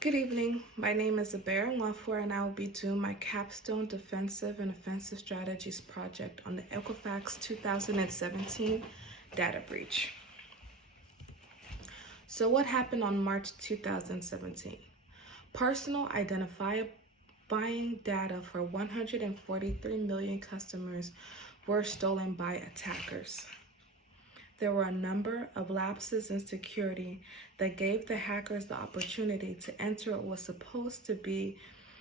Good evening. My name is Ebere Nwafor, and I will be doing my Capstone Defensive and Offensive Strategies project on the Equifax 2017 data breach. So what happened on March 2017? Personal identifying data for 143 million customers were stolen by attackers. There were a number of lapses in security that gave the hackers the opportunity to enter what was supposed to be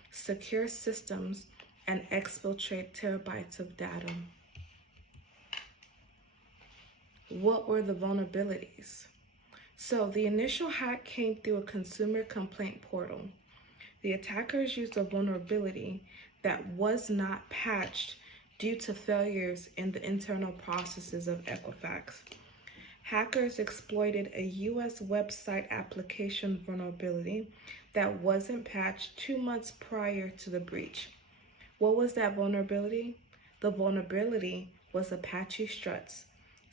secure systems and exfiltrate terabytes of data. What were the vulnerabilities? So the initial hack came through a consumer complaint portal. The attackers used a vulnerability that was not patched due to failures in the internal processes of Equifax. Hackers exploited a US website application vulnerability that wasn't patched 2 months prior to the breach. What was that vulnerability? The vulnerability was Apache Struts,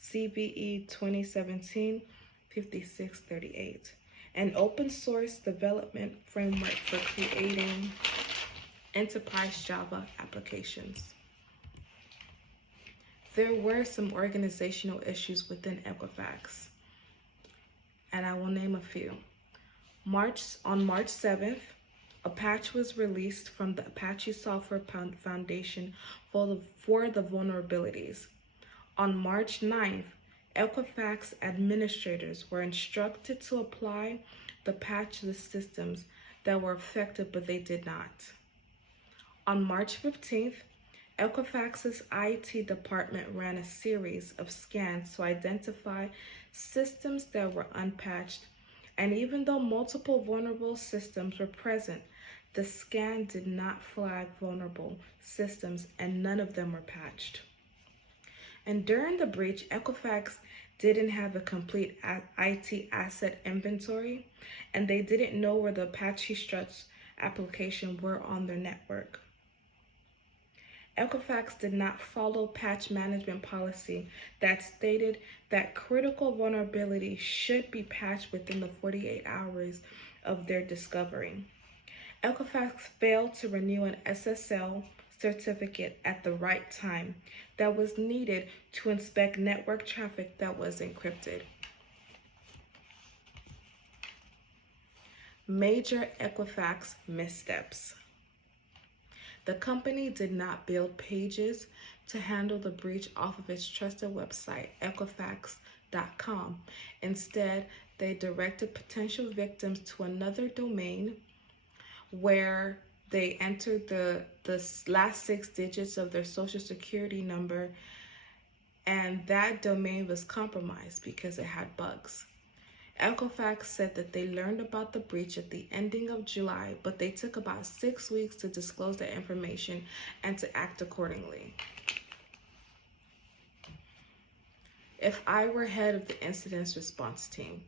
CVE 2017-5638, an open source development framework for creating enterprise Java applications. There were some organizational issues within Equifax, and I will name a few. On March 7th, a patch was released from the Apache Software Foundation for the vulnerabilities. On March 9th, Equifax administrators were instructed to apply the patch to the systems that were affected, but they did not. On March 15th, Equifax's IT department ran a series of scans to identify systems that were unpatched, and even though multiple vulnerable systems were present, the scan did not flag vulnerable systems and none of them were patched. And during the breach, Equifax didn't have a complete IT asset inventory, and they didn't know where the Apache Struts application were on their network. Equifax did not follow patch management policy that stated that critical vulnerabilities should be patched within the 48 hours of their discovery. Equifax failed to renew an SSL certificate at the right time that was needed to inspect network traffic that was encrypted. Major Equifax missteps. The company did not build pages to handle the breach off of its trusted website, Equifax.com. Instead, they directed potential victims to another domain where they entered the last 6 digits of their social security number, and that domain was compromised because it had bugs. Equifax said that they learned about the breach at the ending of July, but they took about 6 weeks to disclose that information and to act accordingly. If I were head of the incident response team,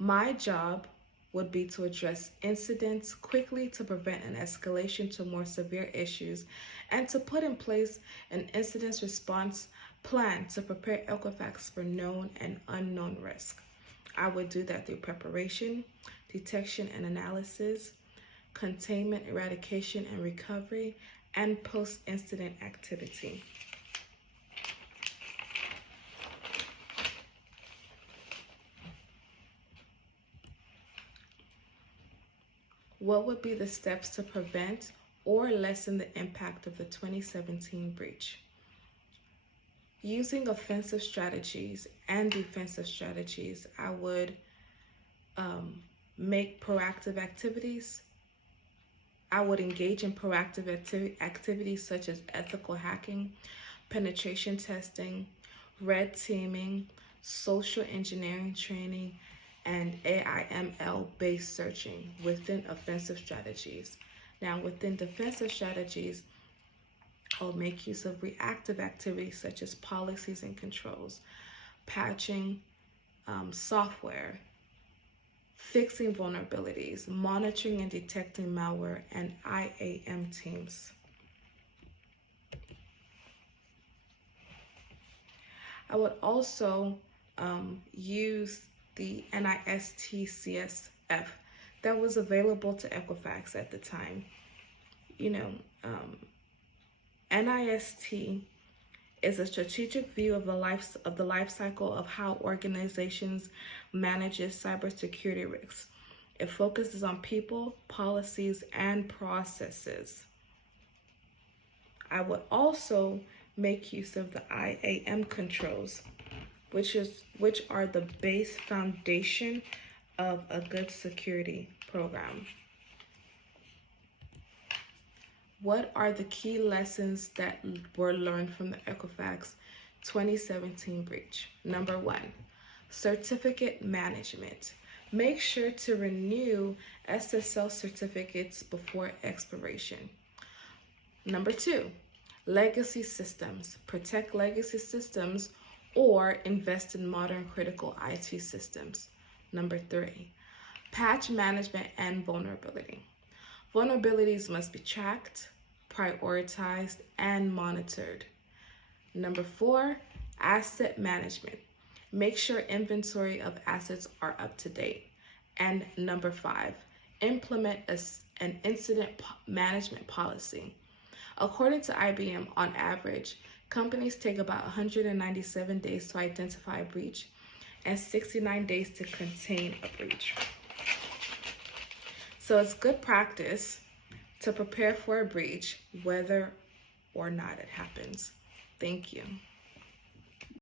my job would be to address incidents quickly to prevent an escalation to more severe issues and to put in place an incident response plan to prepare Equifax for known and unknown risk. I would do that through preparation, detection and analysis, containment, eradication and recovery, and post-incident activity. What would be the steps to prevent or lessen the impact of the 2017 breach? Using offensive strategies and defensive strategies, I would make proactive activities. I would engage in proactive activities such as ethical hacking, penetration testing, red teaming, social engineering training, and AI/ML-based searching within offensive strategies. Now, within defensive strategies, I'll make use of reactive activities such as policies and controls, patching software, fixing vulnerabilities, monitoring and detecting malware, and IAM teams. I would also use the NIST CSF that was available to Equifax at the time. You know, NIST is a strategic view of the life cycle of how organizations manages cybersecurity risks. It focuses on people, policies, and processes. I would also make use of the IAM controls, which are the base foundation of a good security program. What are the key lessons that were learned from the Equifax 2017 breach? Number 1, certificate management. Make sure to renew SSL certificates before expiration. Number 2, legacy systems. Protect legacy systems or invest in modern critical IT systems. Number 3, patch management and vulnerability. Vulnerabilities must be tracked, prioritized, and monitored. Number 4, asset management. Make sure inventory of assets are up to date. And number 5, implement an incident management policy. According to IBM, on average, companies take about 197 days to identify a breach and 69 days to contain a breach. So it's good practice to prepare for a breach, whether or not it happens. Thank you.